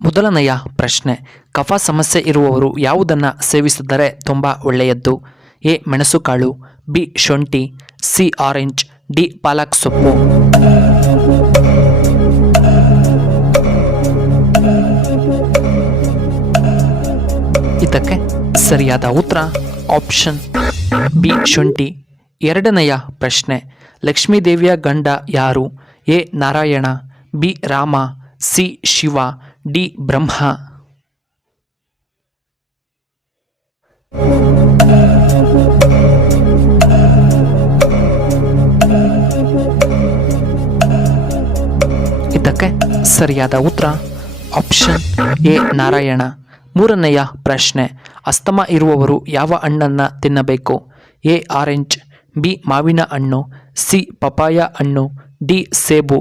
ಮೊದಲನೆಯ ಪ್ರಶ್ನೆ, ಕಫ ಸಮಸ್ಯೆ ಇರುವವರು ಯಾವುದನ್ನು ಸೇವಿಸಿದರೆ ತುಂಬ ಒಳ್ಳೆಯದ್ದು? ಎ ಮೆಣಸುಕಾಳು, ಬಿ ಶುಂಠಿ, ಸಿ ಆರೆಂಜ್, ಡಿ ಪಾಲಕ್ ಸೊಪ್ಪು. ಇದಕ್ಕೆ ಸರಿಯಾದ ಉತ್ತರ ಆಪ್ಷನ್ ಬಿ ಶುಂಠಿ. ಎರಡನೆಯ ಪ್ರಶ್ನೆ, ಲಕ್ಷ್ಮೀದೇವಿಯ ಗಂಡ ಯಾರು? A Narayana, B Rama, C Shiva, D Brahma. ಇದಕ್ಕೆ ಸರಿಯಾದ ಉತ್ತರ ಆಪ್ಷನ್ ಎ ನಾರಾಯಣ. ಮೂರನೆಯ ಪ್ರಶ್ನೆ, ಅಸ್ತಮ ಇರುವವರು ಯಾವ ಹಣ್ಣನ್ನು ತಿನ್ನಬೇಕು? ಎ ಆರೆಂಜ್, ಬಿ ಮಾವಿನ ಹಣ್ಣು, ಸಿ ಪಪಾಯ ಹಣ್ಣು, ಡಿ ಸೇಬು.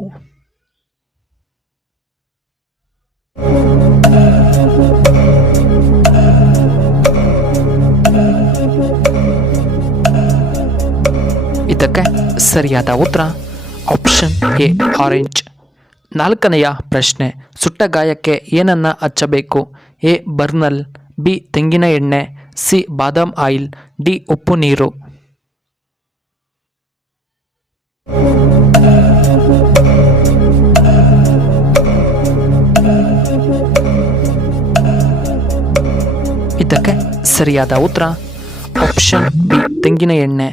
ಇದಕ್ಕೆ ಸರಿಯಾದ ಉತ್ತರ ಆಪ್ಷನ್ ಎ ಆರೆಂಜ್. ನಾಲ್ಕನೆಯ ಪ್ರಶ್ನೆ, ಸುಟ್ಟ ಗಾಯಕ್ಕೆ ಏನನ್ನ ಹಚ್ಚಬೇಕು? ಎ ಬರ್ನಲ್, ಬಿ ತೆಂಗಿನ ಎಣ್ಣೆ, ಸಿ ಬಾದಾಮ್ ಆಯಿಲ್, ಡಿ ಉಪ್ಪು ನೀರು. ಇದಕ್ಕೆ ಸರಿಯಾದ ಉತ್ತರ ಆಪ್ಷನ್ ಬಿ ತೆಂಗಿನ ಎಣ್ಣೆ.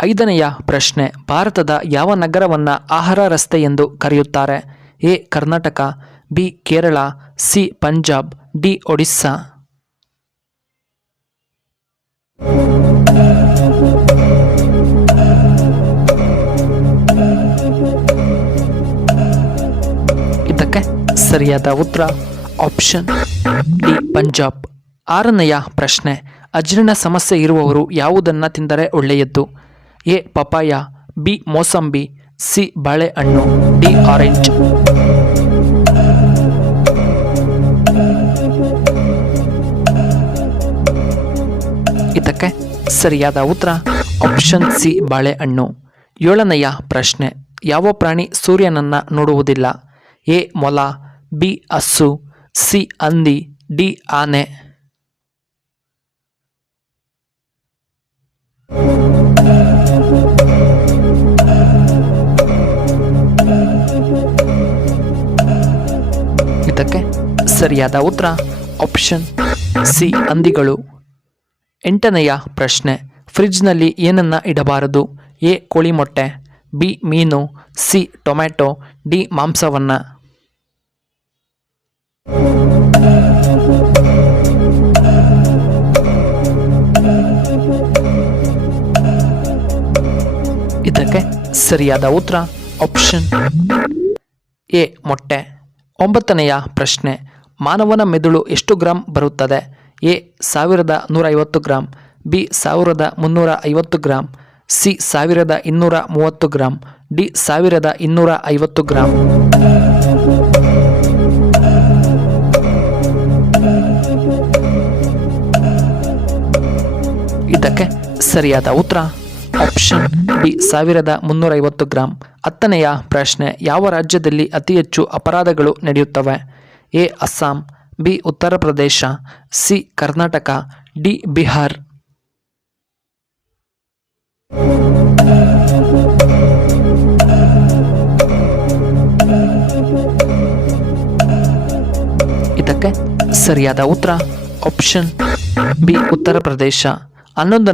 ಐದನೆಯ ಪ್ರಶ್ನೆ, ಭಾರತದ ಯಾವ ನಗರವನ್ನು ಆಹಾರ ರಸ್ತೆ ಎಂದು ಕರೆಯುತ್ತಾರೆ? A Karnataka, B Kerala, C Punjab, D Odisha. ಇದಕ್ಕೆ ಸರಿಯಾದ ಉತ್ತರ ಆಪ್ಷನ್ ಡಿ ಪಂಜಾಬ್. ಆರನೆಯ ಪ್ರಶ್ನೆ, ಅಜೀರ್ಣ ಸಮಸ್ಯೆ ಇರುವವರು ಯಾವುದನ್ನು ತಿಂದರೆ ಒಳ್ಳೆಯದ್ದು? A papaya, B mosambi, C ಬಾಳೆಹಣ್ಣು, ಡಿ ಆರೆಂಜ್. ಇದಕ್ಕೆ ಸರಿಯಾದ ಉತ್ತರ ಆಪ್ಷನ್ ಸಿ ಬಾಳೆಹಣ್ಣು. ಏಳನೆಯ ಪ್ರಶ್ನೆ, ಯಾವ ಪ್ರಾಣಿ ಸೂರ್ಯನನ್ನು ನೋಡುವುದಿಲ್ಲ? ಎ ಮೊಲ, ಬಿ ಹಸು, ಸಿ ಹಂದಿ, ಡಿ ಆನೆ. ಇದಕ್ಕೆ ಸರಿಯಾದ ಉತ್ತರ ಆಪ್ಷನ್ ಸಿ ಹಂದಿಗಳು. ಎಂಟನೆಯ ಪ್ರಶ್ನೆ, ಫ್ರಿಡ್ಜ್ನಲ್ಲಿ ಏನನ್ನ ಇಡಬಾರದು? ಎ ಕೋಳಿ ಮೊಟ್ಟೆ, ಬಿ ಮೀನು, ಸಿ ಟೊಮ್ಯಾಟೊ, ಡಿ ಮಾಂಸವನ್ನು. ಇದಕ್ಕೆ ಸರಿಯಾದ ಉತ್ತರ ಆಪ್ಷನ್ ಎ ಮೊಟ್ಟೆ. ಒಂಬತ್ತನೆಯ ಪ್ರಶ್ನೆ, ಮಾನವನ ಮೆದುಳು ಎಷ್ಟು ಗ್ರಾಂ ಬರುತ್ತದೆ? A 1150 gram, B 1350 gram, C 1230 gram, D 1250 gram. ಇದಕ್ಕೆ ಸರಿಯಾದ ಉತ್ತರ ಆಪ್ಷನ್ ಬಿ 1350 ಗ್ರಾಂ. ಹತ್ತನೆಯ ಪ್ರಶ್ನೆ, ಯಾವ ರಾಜ್ಯದಲ್ಲಿ ಅತಿ ಹೆಚ್ಚು ಅಪರಾಧಗಳು ನಡೆಯುತ್ತವೆ? A Assam, B Uttar Pradesh, C Karnataka, D Bihar. ಇದಕ್ಕೆ ಸರಿಯಾದ ಉತ್ತರ ಆಪ್ಷನ್ ಬಿ ಉತ್ತರ ಪ್ರದೇಶ. 11